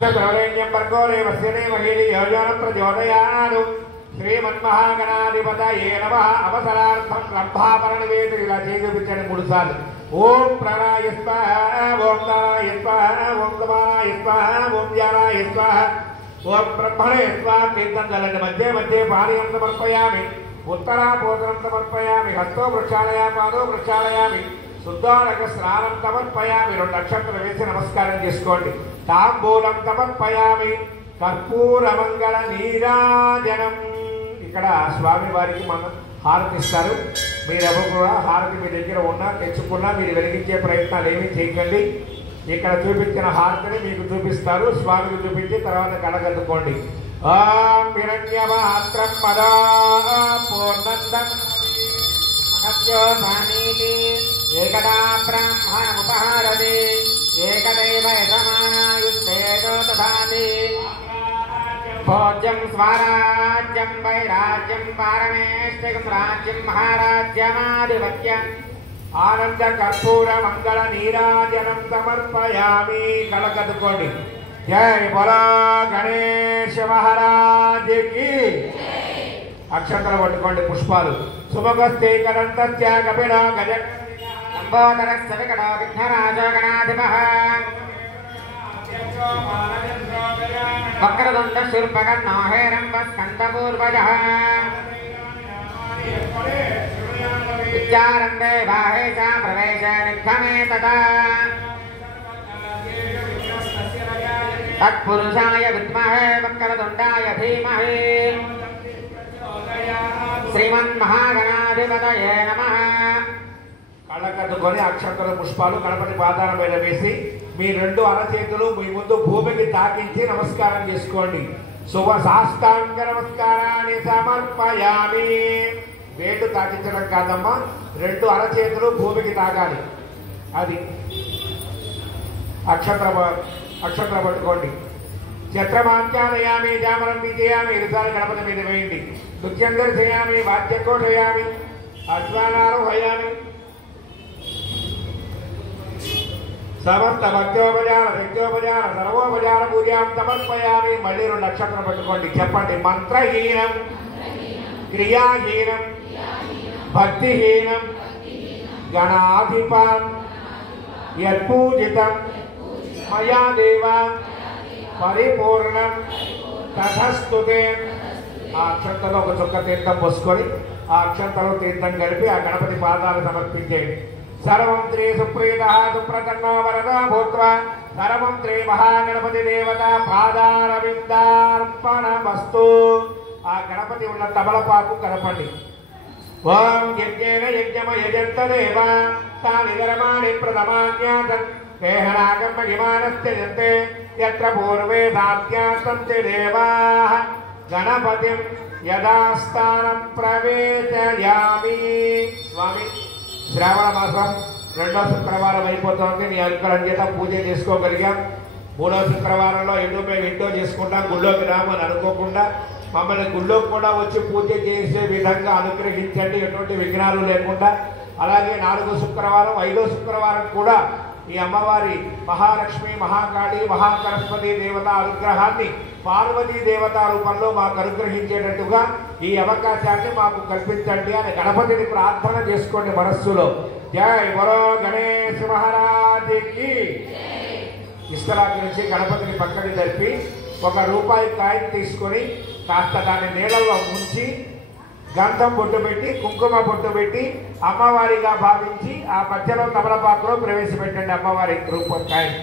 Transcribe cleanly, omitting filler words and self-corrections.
द्रवरेण्यं वर्गो देवस्य देवहीरि योजनं प्रचोदयात् श्रीमन्महागणाधिपतये नमः अवसरार्थं रंभापरणनिवेदन ఇలా చేసి చూపించండి 3 సార్లు ఓం ప్రాణాయ స్వాహా ఓం దానాయ స్వాహా ఓం సమానాయ స్వాహా ఓం జ్ఞానాయ స్వాహా ఓం బ్రహ్మణే స్వాహా కీర్తన చల్లండి మధ్య మధ్య పానీయం సమర్పయామి ఉత్తరాపోతనం సమర్పయామి హస్తో వృక్షాలయ పాదో వృక్షాలయామి శుద్ధారక స్నానం సమర్పయామి 2 నక్షత్రాలు వేసి నమస్కారం చేసుకోండి తాంబూలం సమర్పయామి కర్పూర మంగళ నీరాజనం ఇక్కడ స్వామి వారికి మనం హారతి ఇస్తారు మీరెవరు కూడా హారతి మీ దగ్గర ఉన్నా తెచ్చుకున్నా మీరు వెలిగించే ప్రయత్నాలు ఏమీ చేయకండి ఇక్కడ చూపించిన హారతిని మీకు చూపిస్తారు స్వామికి చూపించి తర్వాత కడగద్దుకోండి ఓం హిరణ్యమాత్రం పదా పూర్ణందం మహత్యో సానీతి ఏకదా బ్రాహ్మణముపహారతి ఏకదైవ యజమానాయుక్తేజో తథాతి భోజ్యం స్వరాజ్యం వైరాజ్యం పారమేష్టికం రాజ్యం మహారాజ్యమాధిపత్యం ఆనంద కర్పూర మంగళ నీరాజనం సమర్పయామి కలకదుకోండి జై బోలో గణేశ మహారాజుకి అక్షంతలు పట్టుకోండి పుష్పాలు సుమగస్తే కదంతస్య కపిలో గజ లంబోదరస్య వికటో విఘ్నరాజో గణాధిపః వక్రతుండ శూర్పకర్ణో హేరంబ స్కందపూర్వజః విద్యారంభే బాహే చ ప్రవేశే నిర్గమే తదా తత్పురుషాయ విద్మహే వక్రతుండాయ ధీమహి శ్రీమన్మహాగణాధిపతయే నమః కళ్ళకద్దుకొని అక్షంతల పుష్పాలు గణపతి పాదాల మీద వేసి మీ 2 అరచేతులు మీ ముందు భూమికి తాకించి నమస్కారం చేసుకోండి శుభ సాష్టాంగ నమస్కారాన్ని సమర్పయామి వేళ్ళు తాకించడం కాదమ్మా 2 అరచేతులు భూమికి తాకాలి అది అక్షంతర పట్టుకోండి చక్రమాంచాలయామి జామరం విజయామి 2 సార్లు గణపతి మీద వేయండి నృత్యం చేయామి వాద్యకోటయామి అశ్వానారోహయామి సమస్త భక్తోపచార శక్తోపచార సర్వోపచార పూజాం సమర్పయామి మళ్ళీ 2 నక్షత్రం పట్టుకోండి చెప్పండి మంత్రహీనం క్రియాహీనం భక్తిహీనం గణాధిపం యత్పూజితం మయా దేవ పరిపూర్ణం తథస్తుతే ఆ అక్షంతలో ఒక చుక్క తీర్థం పోసుకొని ఆ అక్షంతలో తీర్థం కలిపి ఆ గణపతి పాదాలు సమర్పించేయండి సర్వం శ్రీ సుప్రీత సుప్రసన్నో వరద భూత్వా సర్వం శ్రీ మహాగణపతి దేవత పాదారవిందార్పణమస్తు ఆ గణపతి ఉన్న తమలపాకు కలపండి ఓం యజ్ఞేన యజ్ఞమ యజంత దేవ తాని ధర్మాణి ప్రథమాజ్ఞాతం దేహనాగం మహిమానస్య జంతే యత్ర పూర్వే దాత్యాసంతి దేవాః గణపతిం యదాస్థానం ప్రవేశయామి స్వామి శ్రావణ మాసం 2వ శుక్రవారం అయిపోతుంది నీ అనుగ్రహం చేత పూజ చేసుకోగలిగాం 3వ శుక్రవారంలో మేము ఇంట్లో చేసుకుంటాం గుళ్ళోకి రామని అనుకోకుండా మమ్మల్ని గుళ్ళోకి కూడా వచ్చి పూజ చేసే విధంగా అనుగ్రహించండి ఎటువంటి విఘ్నాలు లేకుండా అలాగే 4వ శుక్రవారం 5వ శుక్రవారం కూడా ఈ అమ్మవారి మహాలక్ష్మి మహాకాళి మహాసరస్వతి దేవత అనుగ్రహాన్ని పార్వతీ దేవత రూపంలో మాకు అనుగ్రహించేటట్టుగా ఈ అవకాశాన్ని మాకు కల్పించండి అని గణపతిని ప్రార్థన చేసుకోండి మనస్సులో జై బోలో గణేశ మహారాజుకి ఇస్తరాకు నుంచి గణపతిని పక్కకి జరిపి ₹1 కాయిన్ తీసుకొని కాస్త దాన్ని నీళ్ళలో ముంచి గంధం బొట్టు పెట్టి కుంకుమ బొట్టు పెట్టి అమ్మవారిగా భావించి ఆ మధ్యలో తమలపాకులో ప్రవేశపెట్టండి అమ్మవారి రూపం కాయిన్